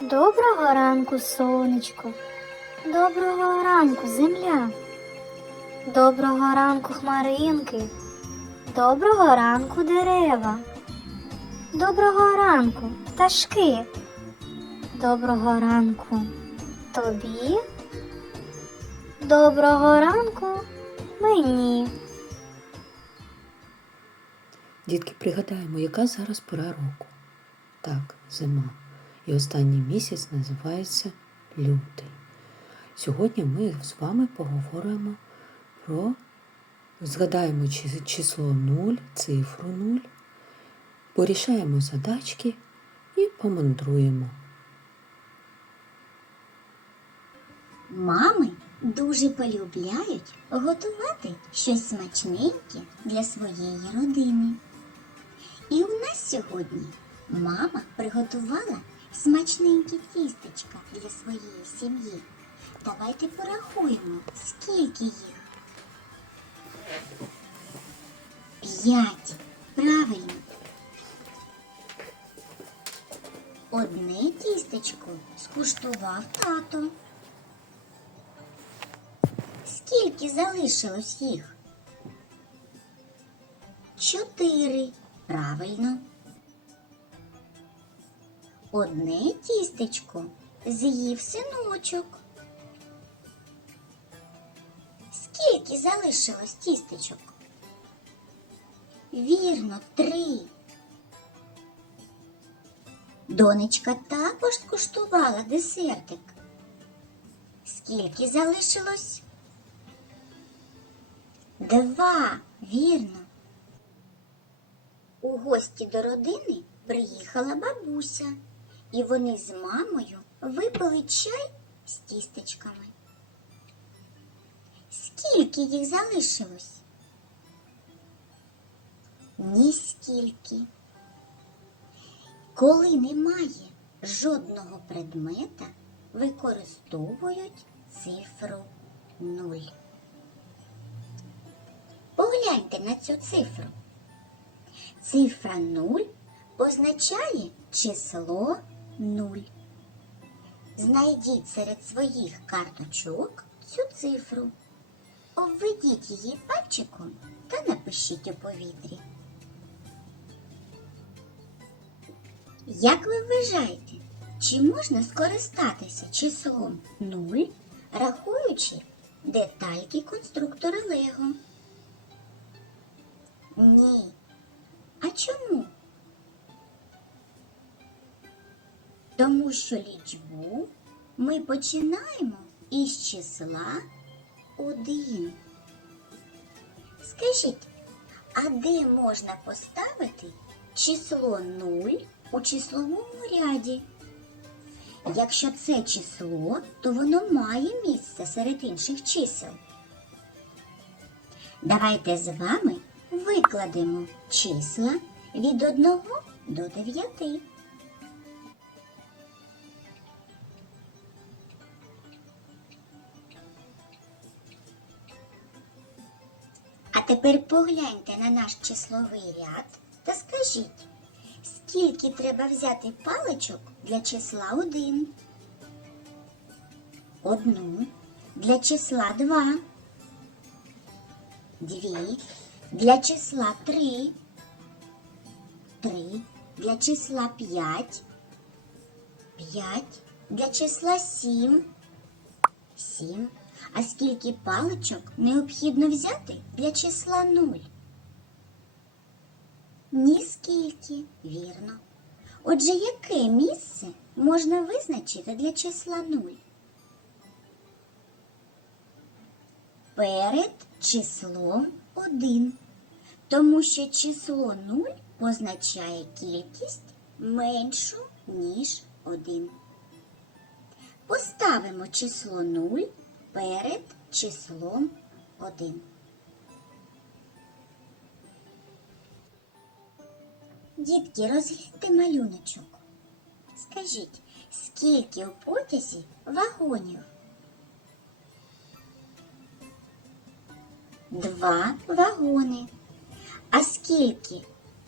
Доброго ранку, сонечко. Доброго ранку, земля. Доброго ранку, хмаринки. Доброго ранку, дерева. Доброго ранку, пташки. Доброго ранку тобі. Доброго ранку мені. Дітки, пригадаємо, яка зараз пора року. Так, зима. І останній місяць називається лютий. Сьогодні ми з вами поговоримо про, згадаємо число 0, цифру 0, порішаємо задачки і помандруємо. Мами дуже полюбляють готувати щось смачненьке для своєї родини. І у нас сьогодні мама приготувала смачненькі тістечка для своєї сім'ї. Давайте порахуємо, скільки їх. П'ять. Правильно. Одне тістечко скуштував тато. Скільки залишилось їх? Чотири. Правильно. Одне тістечко з'їв синочок. Скільки залишилось тістечок? Вірно, три. Донечка також скуштувала десертик. Скільки залишилось? Два, вірно. У гості до родини приїхала бабуся, і вони з мамою випили чай з тістечками. Скільки їх залишилось? Ніскільки. Коли немає жодного предмета, використовують цифру нуль. Погляньте на цю цифру. Цифра 0 означає число 0. Знайдіть серед своїх карточок цю цифру. Обведіть її пальчиком та напишіть у повітрі. Як ви вважаєте, чи можна скористатися числом 0, рахуючи детальки конструктора Лего? Ні. А чому? Тому що лічбу ми починаємо із числа 1. Скажіть, а де можна поставити число 0 у числовому ряді? Якщо це число, то воно має місце серед інших чисел. Давайте з вами викладемо числа від 1 до 9. Тепер погляньте на наш числовий ряд та скажіть, скільки треба взяти паличок для числа 1? Одну для числа 2. Дві для числа 3. 3 для числа 5. 5 для числа 7. 7. А скільки паличок необхідно взяти для числа 0? Ніскільки, вірно. Отже, яке місце можна визначити для числа 0? Перед числом 1. Тому що число 0 позначає кількість меншу, ніж 1. Поставимо число 0 перед числом 1. Дітки, розгляньте малюночок. Скажіть, скільки у потязі вагонів? Два вагони. А скільки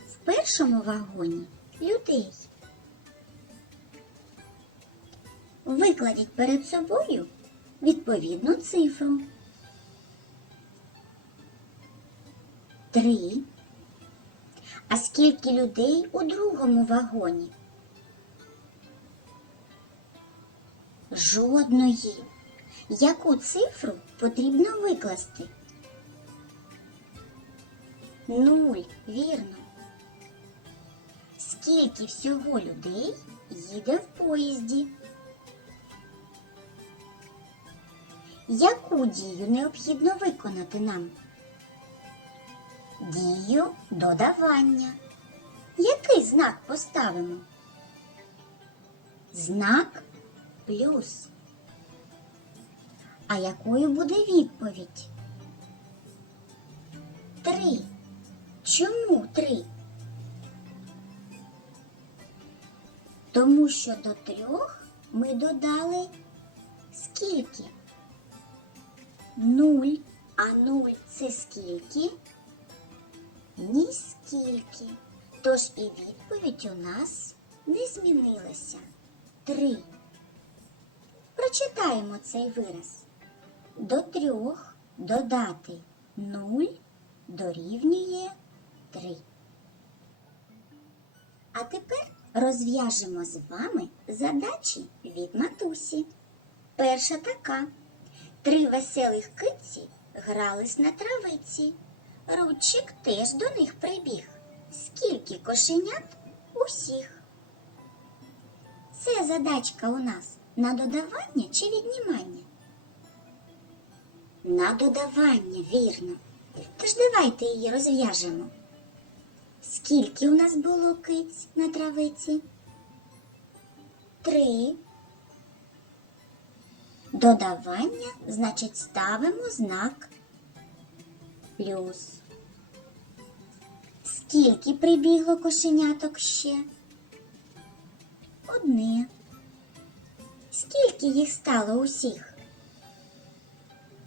в першому вагоні людей? викладіть перед собою відповідну цифру. Три. А скільки людей у другому вагоні? Жодної. Яку цифру потрібно викласти? Нуль, вірно. Скільки всього людей їде в поїзді? Яку дію необхідно виконати нам? Дію додавання. Який знак поставимо? Знак плюс. А якою буде відповідь? Три. Чому три? Тому що до трьох ми додали скільки? Нуль. А нуль це скільки? Ніскільки. Тож і відповідь у нас не змінилася. Три. Прочитаємо цей вираз. До трьох додати нуль дорівнює три. А тепер розв'яжемо з вами задачі від матусі. Перша така. Три веселих киці грались на травиці. Ручик теж до них прибіг. Скільки кошенят усіх. Це задачка у нас на додавання чи віднімання? На додавання, вірно. Тож давайте її розв'яжемо. Скільки у нас було киць на травиці? Три. Додавання, значить, ставимо знак плюс. Скільки прибігло кошеняток ще? Одне. Скільки їх стало усіх?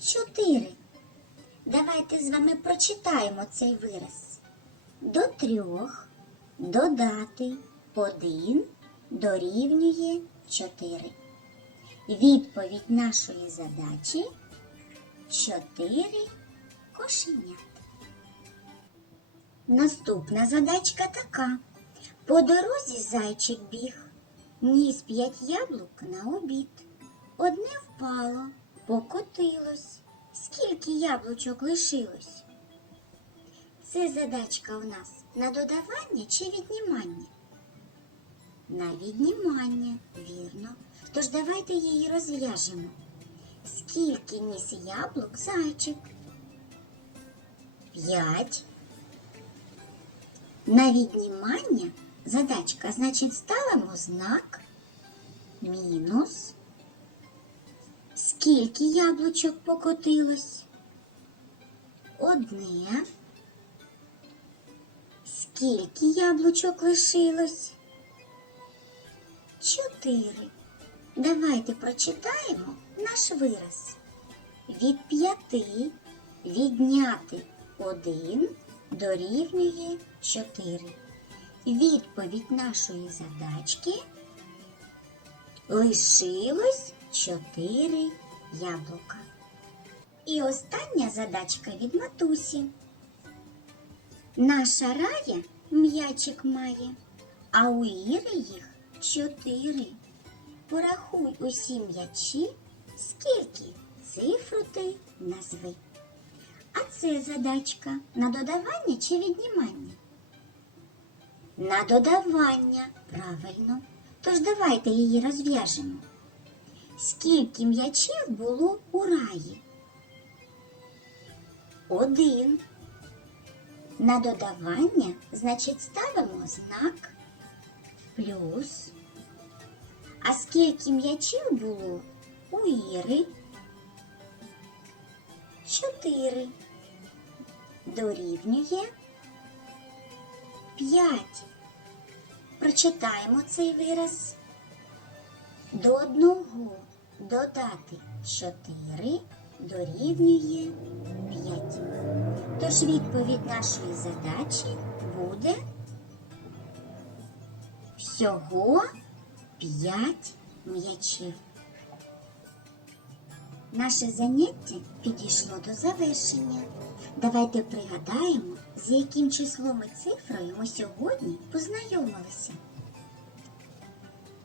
Чотири. Давайте з вами прочитаємо цей вираз. До трьох додати один дорівнює чотири. Відповідь нашої задачі чотири кошенят. Наступна задачка така. По дорозі зайчик біг, ніс п'ять яблук на обід. Одне впало, покотилось. Скільки яблучок лишилось? Це задачка у нас на додавання чи віднімання? На віднімання, вірно. Тож давайте її розв'яжемо. Скільки ніс яблук зайчик? П'ять. На віднімання задачка, значить, ставимо знак мінус. Скільки яблучок покотилось? Одне. Скільки яблучок лишилось? Чотири. Давайте прочитаємо наш вираз. Від п'яти відняти один дорівнює чотири. Відповідь нашої задачки лишилось чотири яблука. І остання задачка від матусі. Наша рая м'ячик має, а у Іри їх чотири. Порахуй усі м'ячі, скільки цифру ти назви. А це задачка на додавання чи віднімання? На додавання, правильно. Тож давайте її розв'яжемо. Скільки м'ячів було у раї? Один. На додавання, значить, ставимо знак плюс. А скільки м'ячів було у Іри? Чотири. Дорівнює п'ять. Прочитаємо цей вираз. До одного додати чотири дорівнює п'ять. Тож відповідь нашої задачі буде всього 5 м'ячів. Наше заняття підійшло до завершення. Давайте пригадаємо, з яким числом і цифрою ми сьогодні познайомилися.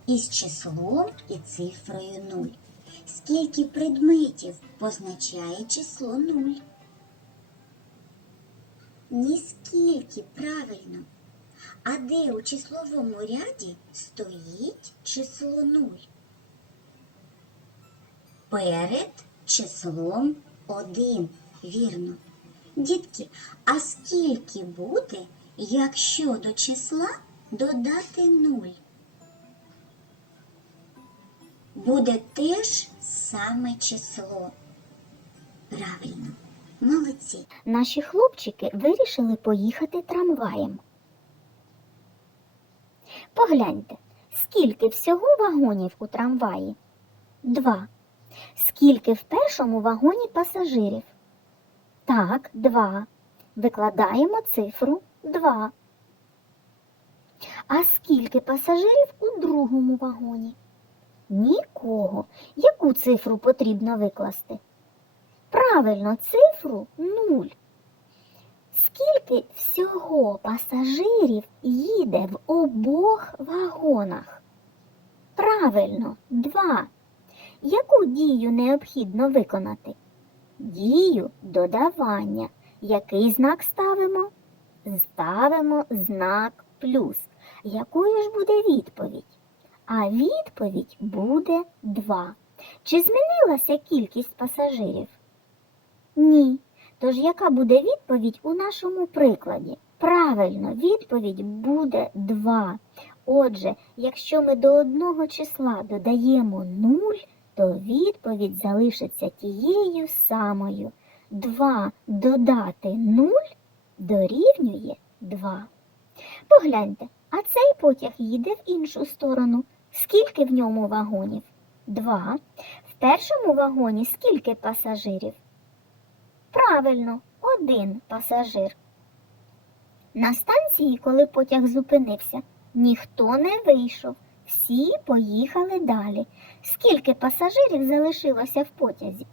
Із числом і цифрою 0. Скільки предметів позначає число 0? Ніскільки правильно. А де у числовому ряді стоїть число 0? Перед числом 1. Вірно. Дітки, а скільки буде, якщо до числа додати 0? Буде теж саме число. Правильно. Молодці. Наші хлопчики вирішили поїхати трамваєм. Погляньте, скільки всього вагонів у трамваї? Два. Скільки в першому вагоні пасажирів? Так, два. Викладаємо цифру два. А скільки пасажирів у другому вагоні? Нікого. Яку цифру потрібно викласти? Правильно, цифру нуль. Скільки всього пасажирів їде в обох вагонах? Правильно, два. Яку дію необхідно виконати? Дію додавання. Який знак ставимо? Ставимо знак плюс. Якою ж буде відповідь? А відповідь буде 2. Чи змінилася кількість пасажирів? Ні. Тож яка буде відповідь у нашому прикладі? Правильно, відповідь буде 2. Отже, якщо ми до одного числа додаємо 0, то відповідь залишиться тією самою. 2 додати 0 дорівнює 2. Погляньте, а цей потяг їде в іншу сторону. Скільки в ньому вагонів? Два. В першому вагоні скільки пасажирів? Правильно, один пасажир. На станції, коли потяг зупинився, ніхто не вийшов. Всі поїхали далі. Скільки пасажирів залишилося в потязі?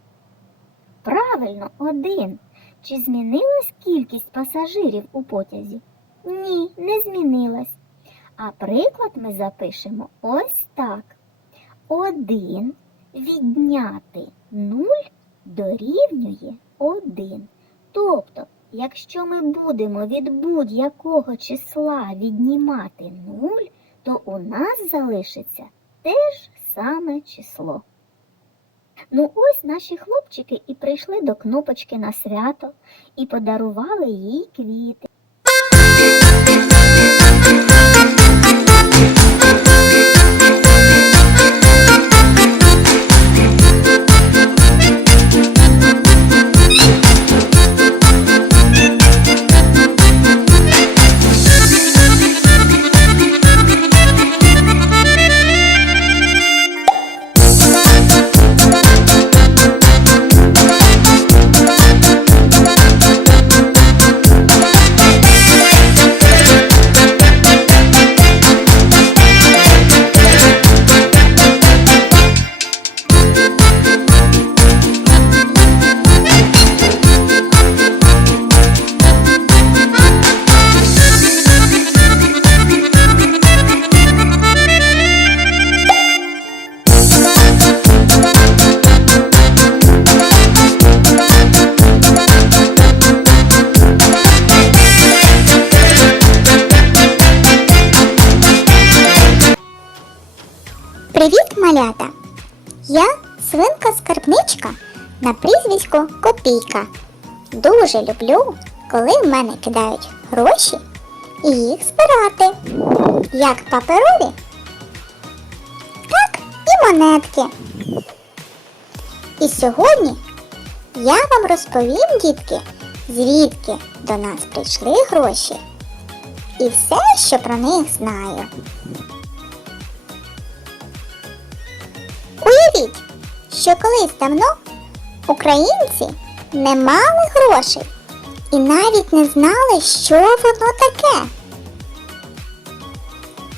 Правильно, один. Чи змінилась кількість пасажирів у потязі? Ні, не змінилась. А приклад ми запишемо ось так. Один відняти нуль дорівнює один. Тобто, якщо ми будемо від будь-якого числа віднімати нуль, то у нас залишиться те ж саме число. Ну ось наші хлопчики і прийшли до кнопочки на свято і подарували їй квіти. Копійка. Дуже люблю, коли в мене кидають гроші і їх збирати. Як паперові, так і монетки. І сьогодні я вам розповім, дітки, звідки до нас прийшли гроші. І все, що про них знаю. Уявіть, що колись давно українці не мали грошей і навіть не знали, що воно таке.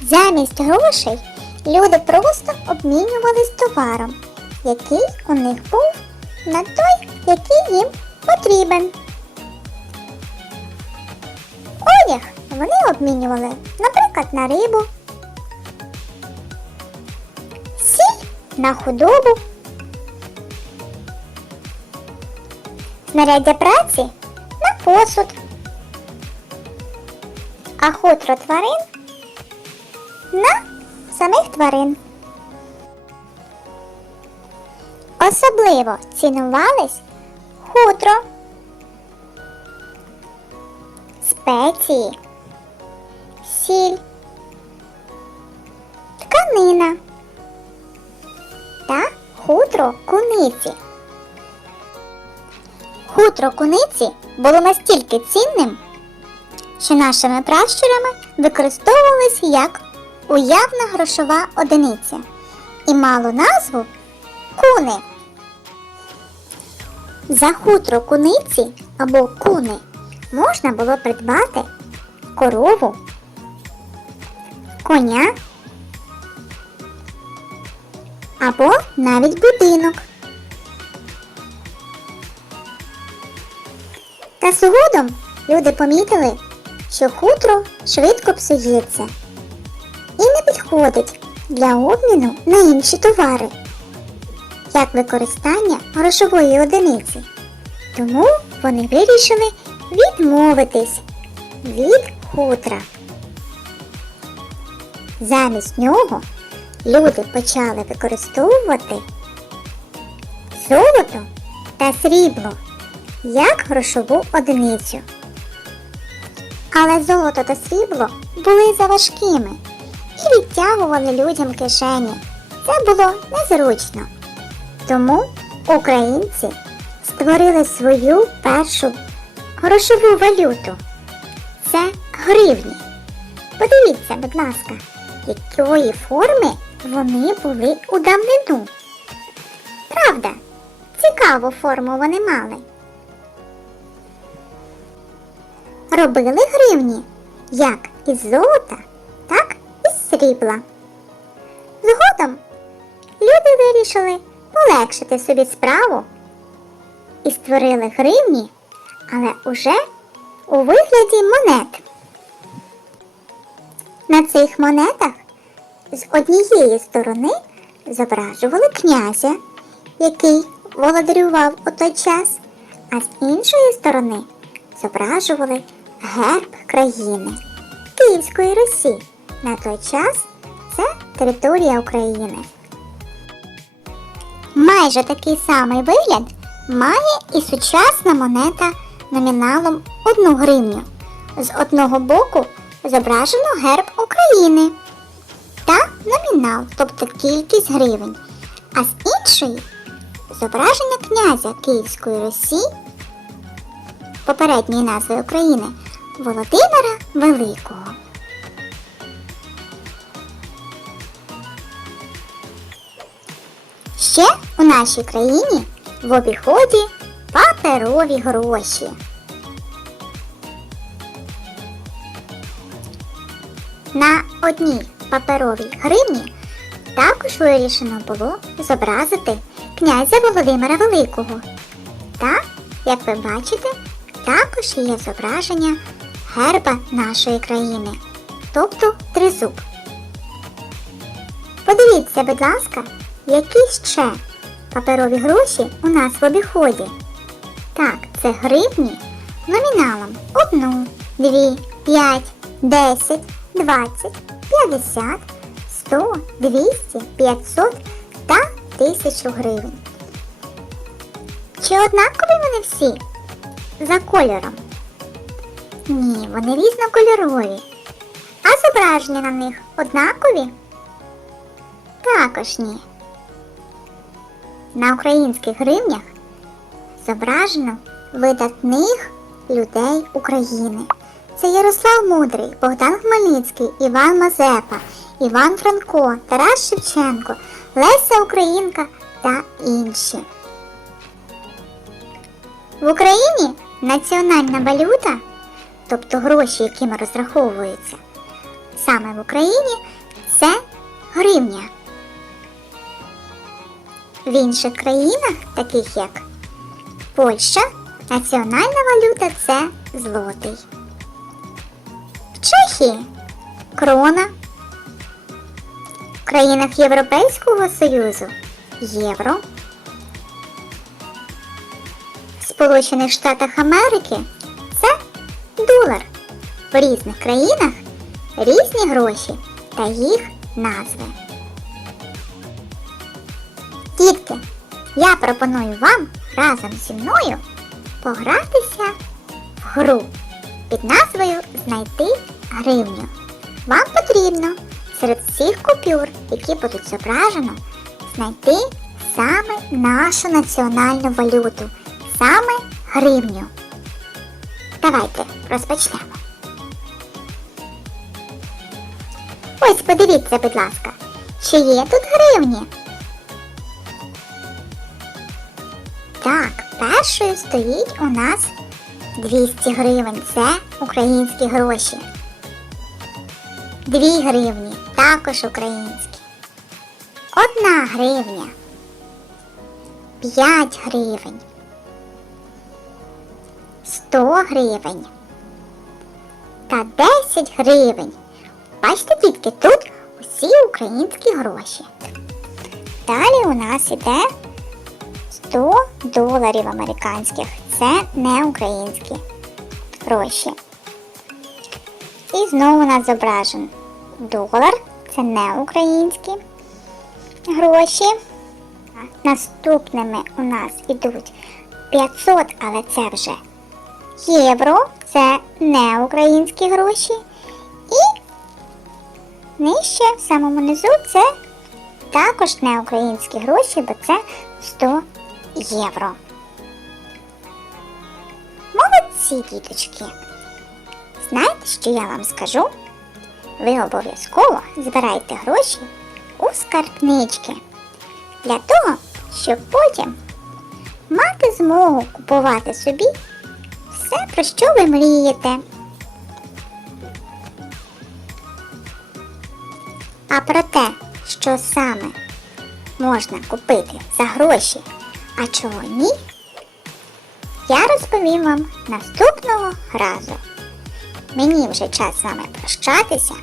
Замість грошей люди просто обмінювались товаром, який у них був на той, який їм потрібен. Одяг вони обмінювали, наприклад, на рибу, сіль на худобу, знаряддя праці на посуд, а хутро тварин на самих тварин. Особливо цінувались хутро, спеції, сіль, тканина. Та хутро куниці. Хутро куниці було настільки цінним, що нашими пращурами використовувалось як уявна грошова одиниця і мало назву куни. За хутро куниці або куни можна було придбати корову, коня або навіть будинок. Та згодом люди помітили, що хутро швидко псується і не підходить для обміну на інші товари, як використання грошової одиниці. Тому вони вирішили відмовитись від хутра. Замість нього люди почали використовувати золото та срібло як грошову одиницю. Але золото та срібло були заважкими і відтягували людям кишені. Це було незручно. Тому українці створили свою першу грошову валюту. Це гривні. Подивіться, будь ласка, якої форми вони були у давнину. Правда, цікаву форму вони мали. Робили гривні як із золота, так і з срібла. Згодом люди вирішили полегшити собі справу і створили гривні, але уже у вигляді монет. На цих монетах з однієї сторони зображували князя, який володарював у той час, а з іншої сторони зображували герб країни Київської Русі. На той час це територія України. Майже такий самий вигляд має і сучасна монета номіналом 1 гривню. З одного боку зображено герб України та номінал, тобто кількість гривень, а з іншої зображення князя Київської Русі, попередньої назви України Володимира Великого. Ще у нашій країні в обіході паперові гроші. На одній паперовій гривні також вирішено було зобразити князя Володимира Великого. Та, як ви бачите, також є зображення герба нашої країни, тобто тризуб. Подивіться, будь ласка, які ще паперові гроші у нас в обіході. Так, це гривні номіналом 1, 2, 5, 10, 20, 50, 100, 200, 500 та 1000 гривень. Чи однакові вони всі за кольором? Ні, вони різнокольорові. А зображення на них однакові? Також ні. На українських гривнях зображено видатних людей України. Це Ярослав Мудрий, Богдан Хмельницький, Іван Мазепа, Іван Франко, Тарас Шевченко, Леся Українка та інші. В Україні національна валюта, тобто гроші, якими розраховуються, саме в Україні це гривня. В інших країнах, таких як Польща. Національна валюта це злотий. В Чехії крона. В країнах Європейського Союзу євро. В Сполучених Штатах Америки. В різних країнах різні гроші та їх назви. Дітки, я пропоную вам разом зі мною погратися в гру під назвою Знайти гривню. Вам потрібно серед всіх купюр, які будуть зображено, знайти саме нашу національну валюту, саме гривню. Давайте розпочнемо. Ось подивіться, будь ласка, чи є тут гривні? Так, першою стоїть у нас 200 гривень. Це українські гроші. 2 гривні також українські. 1 гривня. 5 гривень. 100 гривень. Та 10 гривень. Бачите, дітки, тут усі українські гроші. Далі у нас іде 100 доларів американських. Це не українські гроші. І знову у нас зображен долар. Це не українські гроші. Наступними у нас ідуть 500, але це вже євро. Це не українські гроші. Нижче, в самому низу, це також не українські гроші, бо це 100 євро. Молодці, діточки. Знаєте, що я вам скажу? Ви обов'язково збирайте гроші у скарбнички для того, щоб потім мати змогу купувати собі все, про що ви мрієте. А про те, що саме можна купити за гроші, а чого ні, я розповім вам наступного разу. Мені вже час з вами прощатися.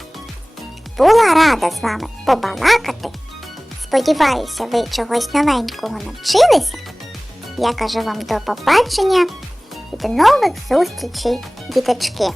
Була рада з вами побалакати. Сподіваюся, ви чогось новенького навчилися. Я кажу вам до побачення і до нових зустрічей, діточки!